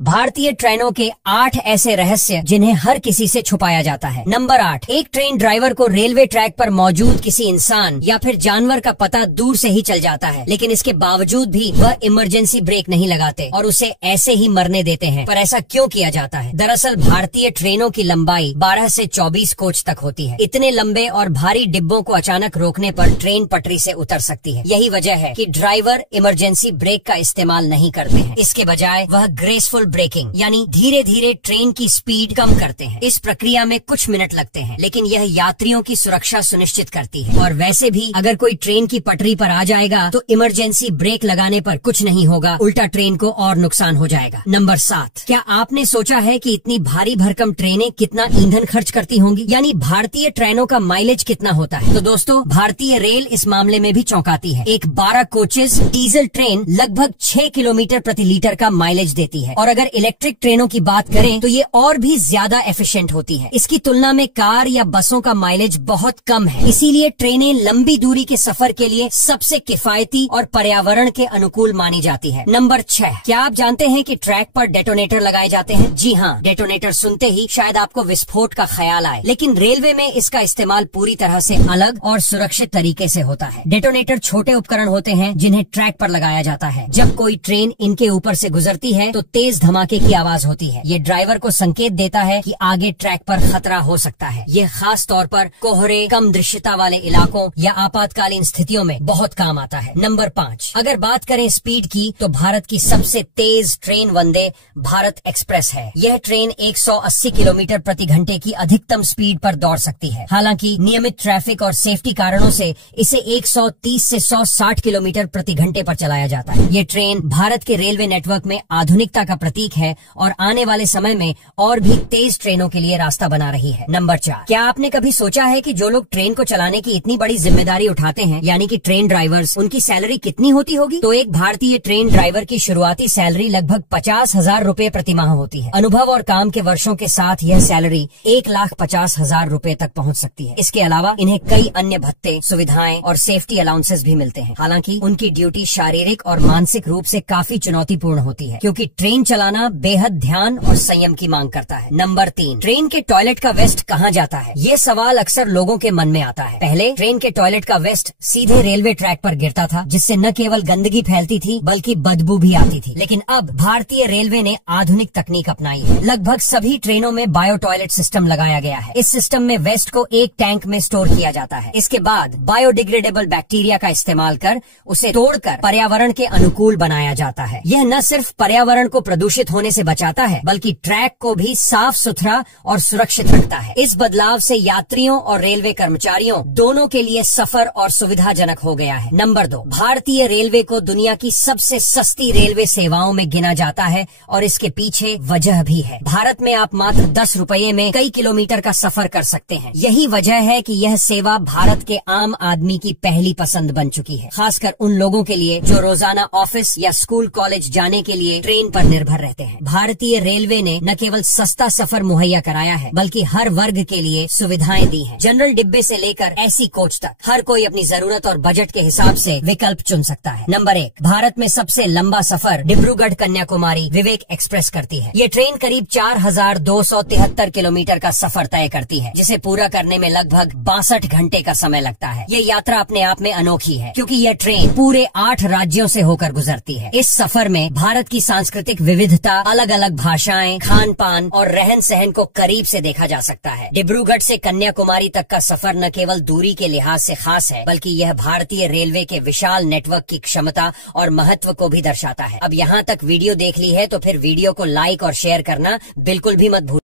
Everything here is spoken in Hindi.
भारतीय ट्रेनों के 8 ऐसे रहस्य जिन्हें हर किसी से छुपाया जाता है। नंबर 8, एक ट्रेन ड्राइवर को रेलवे ट्रैक पर मौजूद किसी इंसान या फिर जानवर का पता दूर से ही चल जाता है, लेकिन इसके बावजूद भी वह इमरजेंसी ब्रेक नहीं लगाते और उसे ऐसे ही मरने देते हैं। पर ऐसा क्यों किया जाता है? दरअसल भारतीय ट्रेनों की लंबाई 12 से 24 कोच तक होती है। इतने लंबे और भारी डिब्बों को अचानक रोकने पर ट्रेन पटरी से उतर सकती है। यही वजह है कि ड्राइवर इमरजेंसी ब्रेक का इस्तेमाल नहीं करते हैं। इसके बजाय वह ग्रेसफुल ब्रेकिंग यानी धीरे धीरे ट्रेन की स्पीड कम करते हैं। इस प्रक्रिया में कुछ मिनट लगते हैं, लेकिन यह यात्रियों की सुरक्षा सुनिश्चित करती है। और वैसे भी अगर कोई ट्रेन की पटरी पर आ जाएगा तो इमरजेंसी ब्रेक लगाने पर कुछ नहीं होगा, उल्टा ट्रेन को और नुकसान हो जाएगा। नंबर 7, क्या आपने सोचा है कि इतनी भारी भरकम ट्रेनें कितना ईंधन खर्च करती होंगी? यानी भारतीय ट्रेनों का माइलेज कितना होता है? तो दोस्तों, भारतीय रेल इस मामले में भी चौंकाती है। एक 12 कोचेस डीजल ट्रेन लगभग 6 किलोमीटर प्रति लीटर का माइलेज देती है, और अगर इलेक्ट्रिक ट्रेनों की बात करें तो ये और भी ज्यादा एफिशिएंट होती है। इसकी तुलना में कार या बसों का माइलेज बहुत कम है, इसीलिए ट्रेनें लंबी दूरी के सफर के लिए सबसे किफायती और पर्यावरण के अनुकूल मानी जाती है। नंबर 6, क्या आप जानते हैं कि ट्रैक पर डेटोनेटर लगाए जाते हैं? जी हाँ, डेटोनेटर सुनते ही शायद आपको विस्फोट का ख्याल आए, लेकिन रेलवे में इसका इस्तेमाल पूरी तरह से अलग और सुरक्षित तरीके से होता है। डेटोनेटर छोटे उपकरण होते हैं जिन्हें ट्रैक पर लगाया जाता है। जब कोई ट्रेन इनके ऊपर से गुजरती है तो तेज धमाके की आवाज होती है। ये ड्राइवर को संकेत देता है कि आगे ट्रैक पर खतरा हो सकता है। ये खास तौर पर कोहरे, कम दृश्यता वाले इलाकों या आपातकालीन स्थितियों में बहुत काम आता है। नंबर 5, अगर बात करें स्पीड की तो भारत की सबसे तेज ट्रेन वंदे भारत एक्सप्रेस है। यह ट्रेन 180 किलोमीटर प्रति घंटे की अधिकतम स्पीड पर दौड़ सकती है। हालांकि नियमित ट्रैफिक और सेफ्टी कारणों से इसे 130 से 160 किलोमीटर प्रति घंटे पर चलाया जाता है। ये ट्रेन भारत के रेलवे नेटवर्क में आधुनिकता का प्रतीक है और आने वाले समय में और भी तेज ट्रेनों के लिए रास्ता बना रही है। नंबर 4, क्या आपने कभी सोचा है कि जो लोग ट्रेन को चलाने की इतनी बड़ी जिम्मेदारी उठाते हैं, यानी कि ट्रेन ड्राइवर्स, उनकी सैलरी कितनी होती होगी? तो एक भारतीय ट्रेन ड्राइवर की शुरुआती सैलरी लगभग 50,000 रूपए प्रति माह होती है। अनुभव और काम के वर्षों के साथ यह सैलरी 1,50,000 रूपए तक पहुंच सकती है। इसके अलावा इन्हें कई अन्य भत्ते, सुविधाएं और सेफ्टी अलाउंसेस भी मिलते हैं। हालांकि उनकी ड्यूटी शारीरिक और मानसिक रूप से काफी चुनौतीपूर्ण होती है, क्योंकि ट्रेन चलाना बेहद ध्यान और संयम की मांग करता है। नंबर 3, ट्रेन के टॉयलेट का वेस्ट कहाँ जाता है? ये सवाल अक्सर लोगों के मन में आता है। पहले ट्रेन के टॉयलेट का वेस्ट सीधे रेलवे ट्रैक पर गिरता था, जिससे न केवल गंदगी फैलती थी बल्कि बदबू भी आती थी। लेकिन अब भारतीय रेलवे ने आधुनिक तकनीक अपनाई है। लगभग सभी ट्रेनों में बायो टॉयलेट सिस्टम लगाया गया है। इस सिस्टम में वेस्ट को एक टैंक में स्टोर किया जाता है। इसके बाद बायोडिग्रेडेबल बैक्टीरिया का इस्तेमाल कर उसे तोड़कर पर्यावरण के अनुकूल बनाया जाता है। यह न सिर्फ पर्यावरण को प्रदूषित होने से बचाता है, बल्कि ट्रैक को भी साफ सुथरा और सुरक्षित रखता है। इस बदलाव से यात्रियों और रेलवे कर्मचारियों दोनों के लिए सफर और सुविधाजनक हो गया है। नंबर 2, भारतीय रेलवे को दुनिया की सबसे सस्ती रेलवे सेवाओं में गिना जाता है और इसके पीछे वजह भी है। भारत में आप मात्र 10 रुपये में कई किलोमीटर का सफर कर सकते हैं। यही वजह है कि यह सेवा भारत के आम आदमी की पहली पसंद बन चुकी है, खासकर उन लोगों के लिए जो रोजाना ऑफिस या स्कूल कॉलेज जाने के लिए ट्रेन पर निर्भर रहते हैं। भारतीय रेलवे ने न केवल सस्ता सफर मुहैया कराया है, बल्कि हर वर्ग के लिए सुविधाएं दी हैं। जनरल डिब्बे से लेकर एसी कोच तक हर कोई अपनी जरूरत और बजट के हिसाब से विकल्प चुन सकता है। नंबर 1, भारत में सबसे लंबा सफर डिब्रूगढ़ कन्याकुमारी विवेक एक्सप्रेस करती है। ये ट्रेन करीब 4,273 किलोमीटर का सफर तय करती है, जिसे पूरा करने में लगभग 62 घंटे का समय लगता है। ये यात्रा अपने आप में अनोखी है, क्योंकि यह ट्रेन पूरे 8 राज्यों से होकर गुजरती है। इस सफर में भारत की सांस्कृतिक विविधता, अलग अलग भाषाएं, खान पान और रहन सहन को करीब से देखा जा सकता है। डिब्रूगढ़ से कन्याकुमारी तक का सफर न केवल दूरी के लिहाज से खास है, बल्कि यह भारतीय रेलवे के विशाल नेटवर्क की क्षमता और महत्व को भी दर्शाता है। अब यहाँ तक वीडियो देख ली है तो फिर वीडियो को लाइक और शेयर करना बिल्कुल भी मत भूलिए।